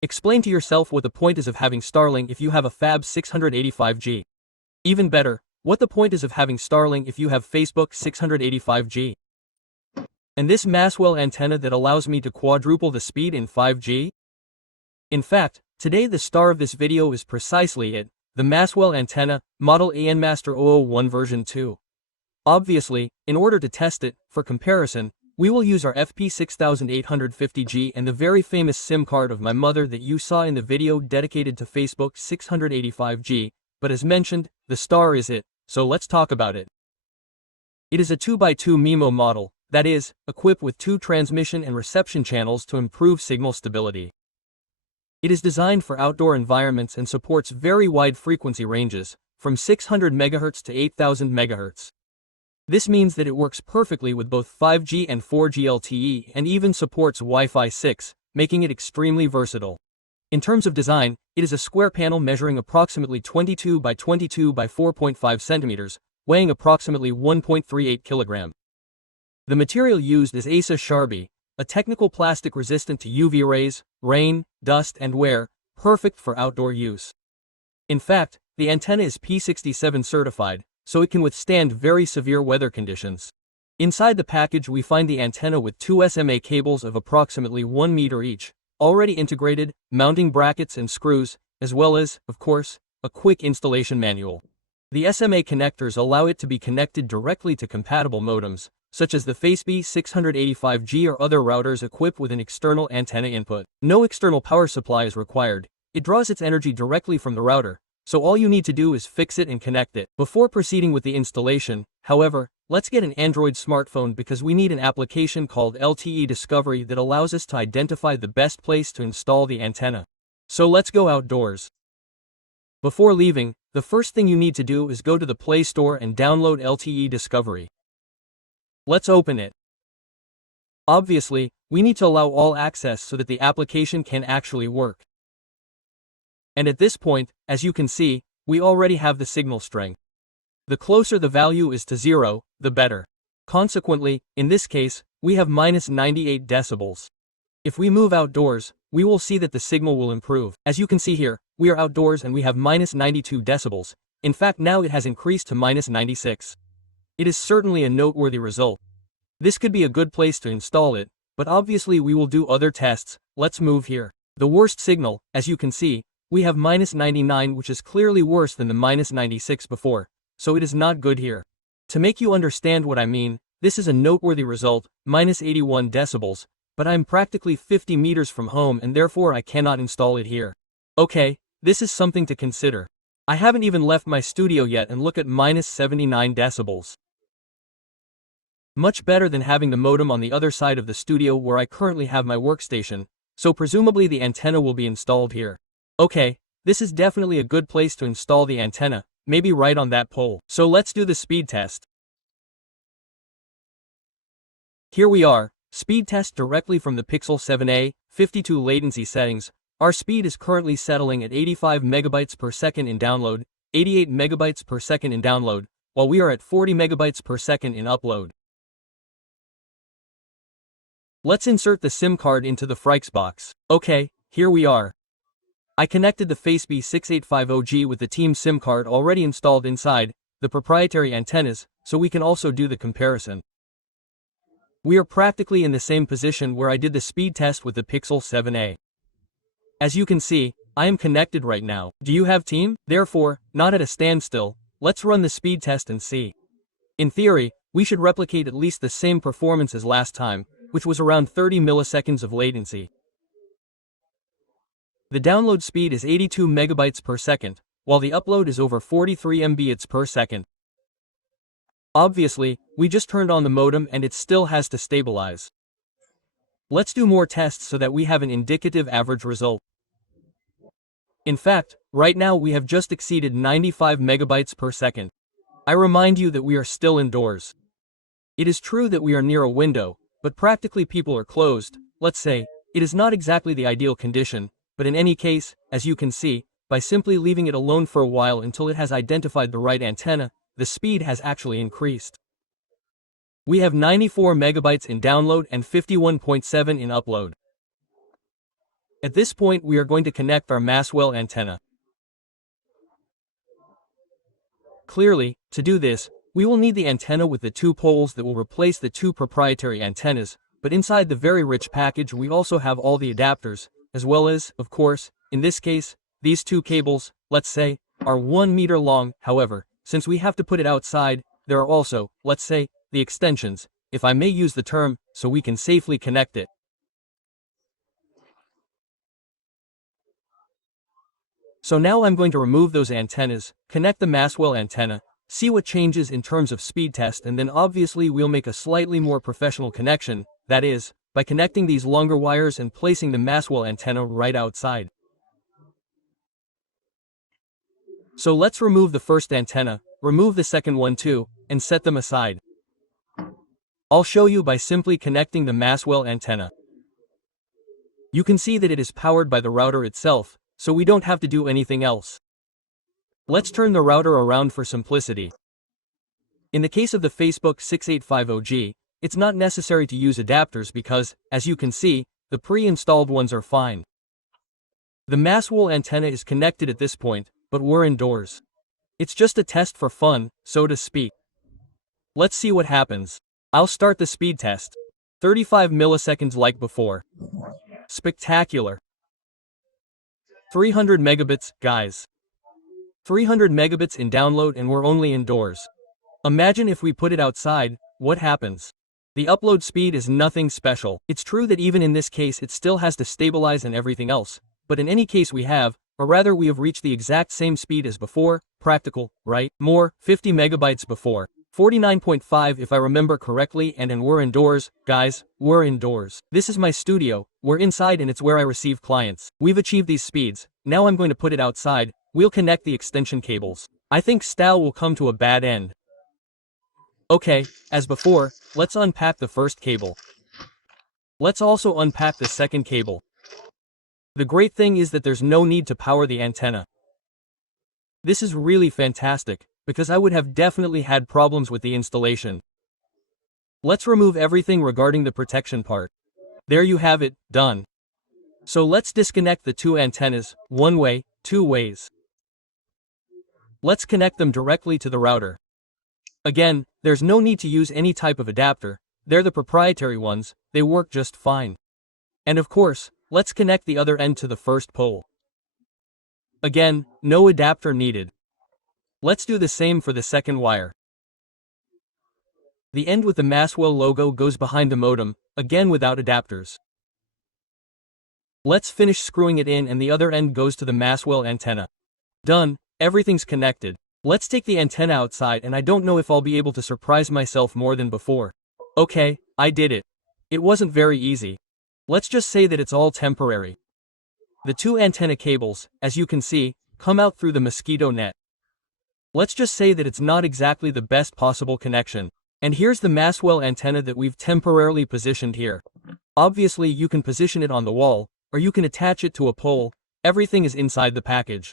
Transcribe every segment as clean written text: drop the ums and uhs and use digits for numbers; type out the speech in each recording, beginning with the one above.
Explain to yourself what the point is of having Starlink if you have a Fab 685G. Even better, what the point is of having Starlink if you have Facebook 685G. And this Maswell antenna that allows me to quadruple the speed in 5G? In fact, today the star of this video is precisely it, the Maswell antenna, model ANMaster 001 version 2. Obviously, in order to test it, for comparison, we will use our FP6850G and the very famous SIM card of my mother that you saw in the video dedicated to Facebook 685G, but as mentioned, the star is it, so let's talk about it. It is a 2x2 MIMO model, that is, equipped with 2 transmission and reception channels to improve signal stability. It is designed for outdoor environments and supports very wide frequency ranges, from 600 MHz to 8000 MHz. This means that it works perfectly with both 5G and 4G LTE and even supports Wi-Fi 6, making it extremely versatile. In terms of design, it is a square panel measuring approximately 22 by 22 by 4.5 centimeters, weighing approximately 1.38 kilograms. The material used is ASA Charby, a technical plastic resistant to UV rays, rain, dust and wear, perfect for outdoor use. In fact, the antenna is P67 certified, so it can withstand very severe weather conditions. Inside the package we find the antenna with 2 SMA cables of approximately 1 meter each, already integrated, mounting brackets and screws, as well as, of course, a quick installation manual. The SMA connectors allow it to be connected directly to compatible modems, such as the FaceB 685G or other routers equipped with an external antenna input. No external power supply is required. It draws its energy directly from the router, so all you need to do is fix it and connect it. Before proceeding with the installation, however, let's get an Android smartphone because we need an application called LTE Discovery that allows us to identify the best place to install the antenna. So let's go outdoors. Before leaving, the first thing you need to do is go to the Play Store and download LTE Discovery. Let's open it. Obviously, we need to allow all access so that the application can actually work. And at this point, as you can see, we already have the signal strength. The closer the value is to 0, the better. Consequently, in this case, we have -98 decibels. If we move outdoors, we will see that the signal will improve. As you can see here, we are outdoors and we have -92 decibels. In fact, now it has increased to -96. It is certainly a noteworthy result. This could be a good place to install it, but obviously we will do other tests. Let's move here. The worst signal, as you can see, we have -99, which is clearly worse than the -96 before, so it is not good here. To make you understand what I mean, this is a noteworthy result, -81 decibels, but I'm practically 50 meters from home and therefore I cannot install it here. Okay, this is something to consider. I haven't even left my studio yet and look at -79 decibels. Much better than having the modem on the other side of the studio where I currently have my workstation, so presumably the antenna will be installed here. Okay, this is definitely a good place to install the antenna, maybe right on that pole. So let's do the speed test. Here we are, speed test directly from the Pixel 7a, 52 latency settings. Our speed is currently settling at 85 megabytes per second in download, 88 megabytes per second in download, while we are at 40 megabytes per second in upload. Let's insert the SIM card into the Fritz box. Okay, here we are. I connected the FaceB 685G with the Team SIM card already installed inside the proprietary antennas, so we can also do the comparison. We are practically in the same position where I did the speed test with the Pixel 7a. As you can see, I am connected right now. Do you have Team? Therefore, not at a standstill, let's run the speed test and see. In theory, we should replicate at least the same performance as last time, which was around 30 milliseconds of latency. The download speed is 82 megabytes per second, while the upload is over 43 Mbps per second. Obviously, we just turned on the modem and it still has to stabilize. Let's do more tests so that we have an indicative average result. In fact, right now we have just exceeded 95 megabytes per second. I remind you that we are still indoors. It is true that we are near a window, but practically people are closed. Let's say, it is not exactly the ideal condition, but in any case, as you can see, by simply leaving it alone for a while until it has identified the right antenna, the speed has actually increased. We have 94 megabytes in download and 51.7 in upload. At this point we are going to connect our Maswell antenna. Clearly, to do this, we will need the antenna with the 2 poles that will replace the 2 proprietary antennas, but inside the very rich package we also have all the adapters, as well as, of course, in this case, these 2 cables, let's say, are 1 meter long. However, since we have to put it outside, there are also, let's say, the extensions, if I may use the term, so we can safely connect it. So now I'm going to remove those antennas, connect the Maswell antenna, see what changes in terms of speed test, and then obviously we'll make a slightly more professional connection, that is, by connecting these longer wires and placing the Maswell antenna right outside. So let's remove the first antenna, remove the second one too, and set them aside. I'll show you by simply connecting the Maswell antenna. You can see that it is powered by the router itself, so we don't have to do anything else. Let's turn the router around for simplicity. In the case of the Facebook 6850G, it's not necessary to use adapters because, as you can see, the pre-installed ones are fine. The Maswell antenna is connected at this point, but we're indoors. It's just a test for fun, so to speak. Let's see what happens. I'll start the speed test. 35 milliseconds like before. Spectacular. 300 megabits, guys. 300 megabits in download and we're only indoors. Imagine if we put it outside, what happens? The upload speed is nothing special. It's true that even in this case it still has to stabilize and everything else, but in any case we have, or rather we have reached the exact same speed as before, practical, right? More, 50 megabytes before. 49.5 if I remember correctly, and we're indoors, guys, we're indoors. This is my studio, we're inside and it's where I receive clients. We've achieved these speeds, now I'm going to put it outside, we'll connect the extension cables. I think style will come to a bad end. Okay, as before, let's unpack the first cable. Let's also unpack the second cable. The great thing is that there's no need to power the antenna. This is really fantastic, because I would have definitely had problems with the installation. Let's remove everything regarding the protection part. There you have it, done. So let's disconnect the 2 antennas, 1 way, 2 ways. Let's connect them directly to the router. Again, there's no need to use any type of adapter, they're the proprietary ones, they work just fine. And of course, let's connect the other end to the first pole. Again, no adapter needed. Let's do the same for the second wire. The end with the Maswell logo goes behind the modem, again without adapters. Let's finish screwing it in and the other end goes to the Maswell antenna. Done, everything's connected. Let's take the antenna outside and I don't know if I'll be able to surprise myself more than before. Okay, I did it. It wasn't very easy. Let's just say that it's all temporary. The 2 antenna cables, as you can see, come out through the mosquito net. Let's just say that it's not exactly the best possible connection. And here's the Maswell antenna that we've temporarily positioned here. Obviously you can position it on the wall, or you can attach it to a pole, everything is inside the package.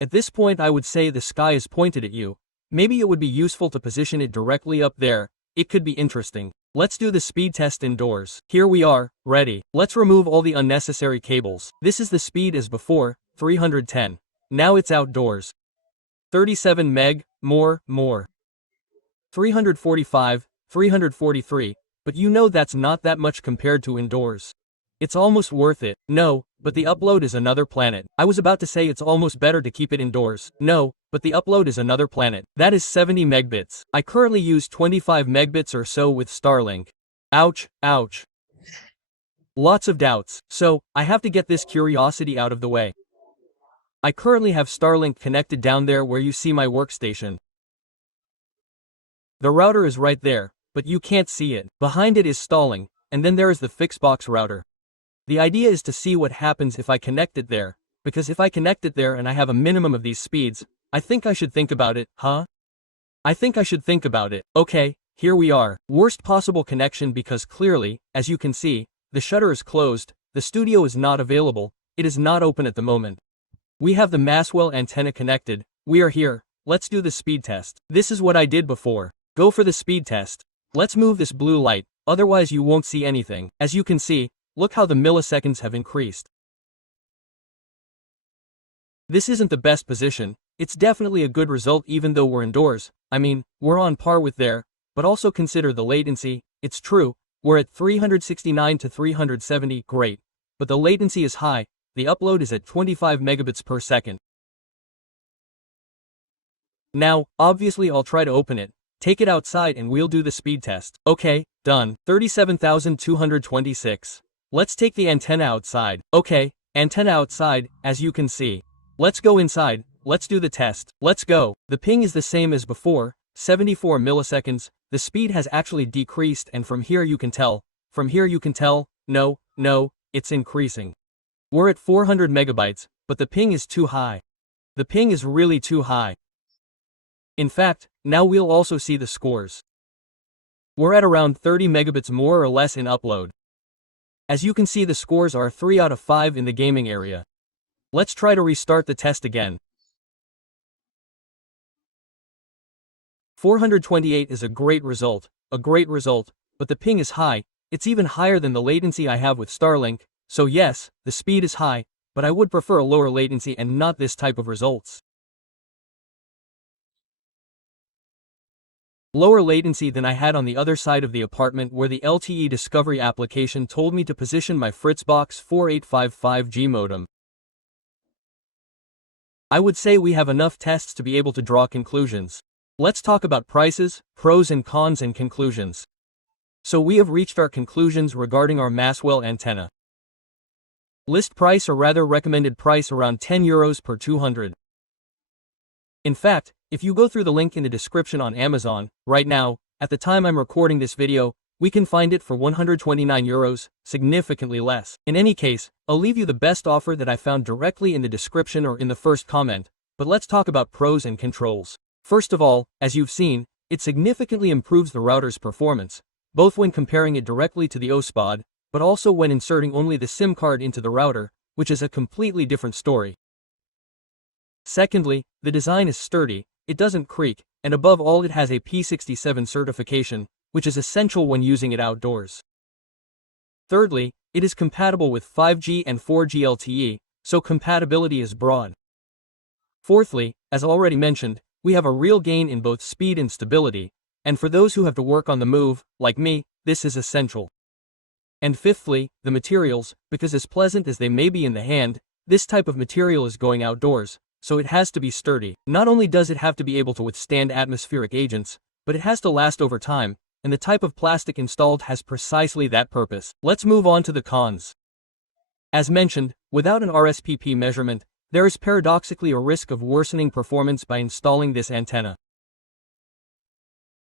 At this point I would say the sky is pointed at you. Maybe it would be useful to position it directly up there, it could be interesting. Let's do the speed test indoors. Here we are, ready. Let's remove all the unnecessary cables. This is the speed as before, 310. Now it's outdoors. 37 meg, more. 345, 343, but you know that's not that much compared to indoors. It's almost worth it. No, but the upload is another planet. I was about to say it's almost better to keep it indoors. No, but the upload is another planet. That is 70 megbits. I currently use 25 megbits or so with Starlink. Ouch, ouch. Lots of doubts, so I have to get this curiosity out of the way. I currently have Starlink connected down there where you see my workstation. The router is right there, but you can't see it. Behind it is stalling, and then there is the Fixbox router. The idea is to see what happens if I connect it there, because if I connect it there and I have a minimum of these speeds, I think I should think about it, huh? I think I should think about it. Okay, here we are. Worst possible connection because clearly, as you can see, the shutter is closed, the studio is not available, it is not open at the moment. We have the Maswell antenna connected, we are here, let's do the speed test. This is what I did before. Go for the speed test. Let's move this blue light, otherwise you won't see anything. As you can see, look how the milliseconds have increased. This isn't the best position, it's definitely a good result even though we're indoors. I mean, we're on par with there, but also consider the latency. It's true, we're at 369 to 370, great, but the latency is high, the upload is at 25 megabits per second. Now, obviously I'll try to open it, take it outside and we'll do the speed test. Okay, done. 37,226. Let's take the antenna outside. Okay, antenna outside, as you can see. Let's go inside, let's do the test. Let's go. The ping is the same as before, 74 milliseconds. The speed has actually decreased and from here you can tell, no, it's increasing. We're at 400 megabytes, but the ping is too high. The ping is really too high. In fact, now we'll also see the scores. We're at around 30 megabits more or less in upload. As you can see, the scores are 3 out of 5 in the gaming area. Let's try to restart the test again. 428 is a great result, but the ping is high. It's even higher than the latency I have with Starlink, so yes, the speed is high, but I would prefer a lower latency and not this type of results. Lower latency than I had on the other side of the apartment where the LTE Discovery application told me to position my Fritz box 4855G modem. I would say we have enough tests to be able to draw conclusions. Let's talk about prices, pros and cons and conclusions. So we have reached our conclusions regarding our Maswell antenna. List price or rather recommended price around €10 per 200. In fact, if you go through the link in the description on Amazon, right now, at the time I'm recording this video, we can find it for €129, significantly less. In any case, I'll leave you the best offer that I found directly in the description or in the first comment, but let's talk about pros and controls. First of all, as you've seen, it significantly improves the router's performance, both when comparing it directly to the OSPOD, but also when inserting only the SIM card into the router, which is a completely different story. Secondly, the design is sturdy, it doesn't creak, and above all it has a P67 certification, which is essential when using it outdoors. Thirdly, it is compatible with 5G and 4G LTE, so compatibility is broad. Fourthly, as already mentioned, we have a real gain in both speed and stability, and for those who have to work on the move, like me, this is essential. And fifthly, the materials, because as pleasant as they may be in the hand, this type of material is going outdoors, so it has to be sturdy. Not only does it have to be able to withstand atmospheric agents, but it has to last over time, and the type of plastic installed has precisely that purpose. Let's move on to the cons. As mentioned, without an RSPP measurement, there is paradoxically a risk of worsening performance by installing this antenna.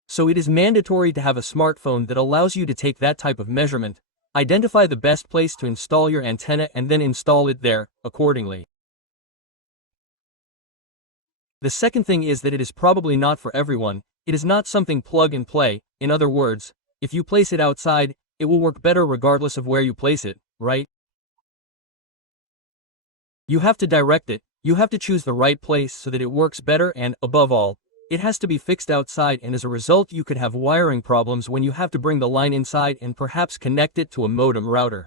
So it is mandatory to have a smartphone that allows you to take that type of measurement, identify the best place to install your antenna and then install it there, accordingly. The second thing is that it is probably not for everyone, it is not something plug and play. In other words, if you place it outside, it will work better regardless of where you place it, right? You have to direct it, you have to choose the right place so that it works better and, above all, it has to be fixed outside and as a result you could have wiring problems when you have to bring the line inside and perhaps connect it to a modem router.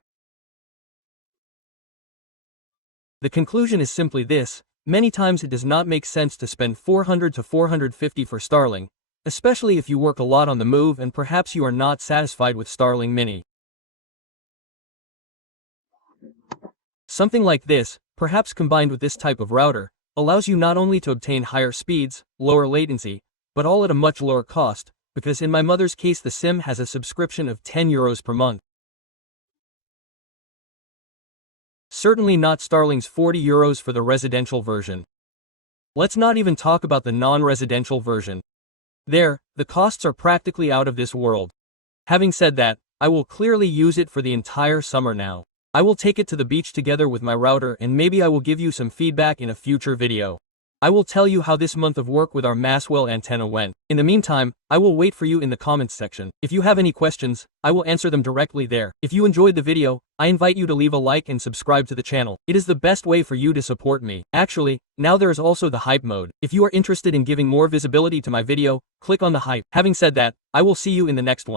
The conclusion is simply this, many times it does not make sense to spend $400 to $450 for Starlink, especially if you work a lot on the move and perhaps you are not satisfied with Starlink Mini. Something like this, perhaps combined with this type of router, allows you not only to obtain higher speeds, lower latency, but all at a much lower cost, because in my mother's case the SIM has a subscription of €10 per month. Certainly not Starlink's €40 for the residential version. Let's not even talk about the non-residential version. There, the costs are practically out of this world. Having said that, I will clearly use it for the entire summer now. I will take it to the beach together with my router and maybe I will give you some feedback in a future video. I will tell you how this month of work with our Maswell antenna went. In the meantime, I will wait for you in the comments section. If you have any questions, I will answer them directly there. If you enjoyed the video, I invite you to leave a like and subscribe to the channel. It is the best way for you to support me. Actually, now there is also the hype mode. If you are interested in giving more visibility to my video, click on the hype. Having said that, I will see you in the next one.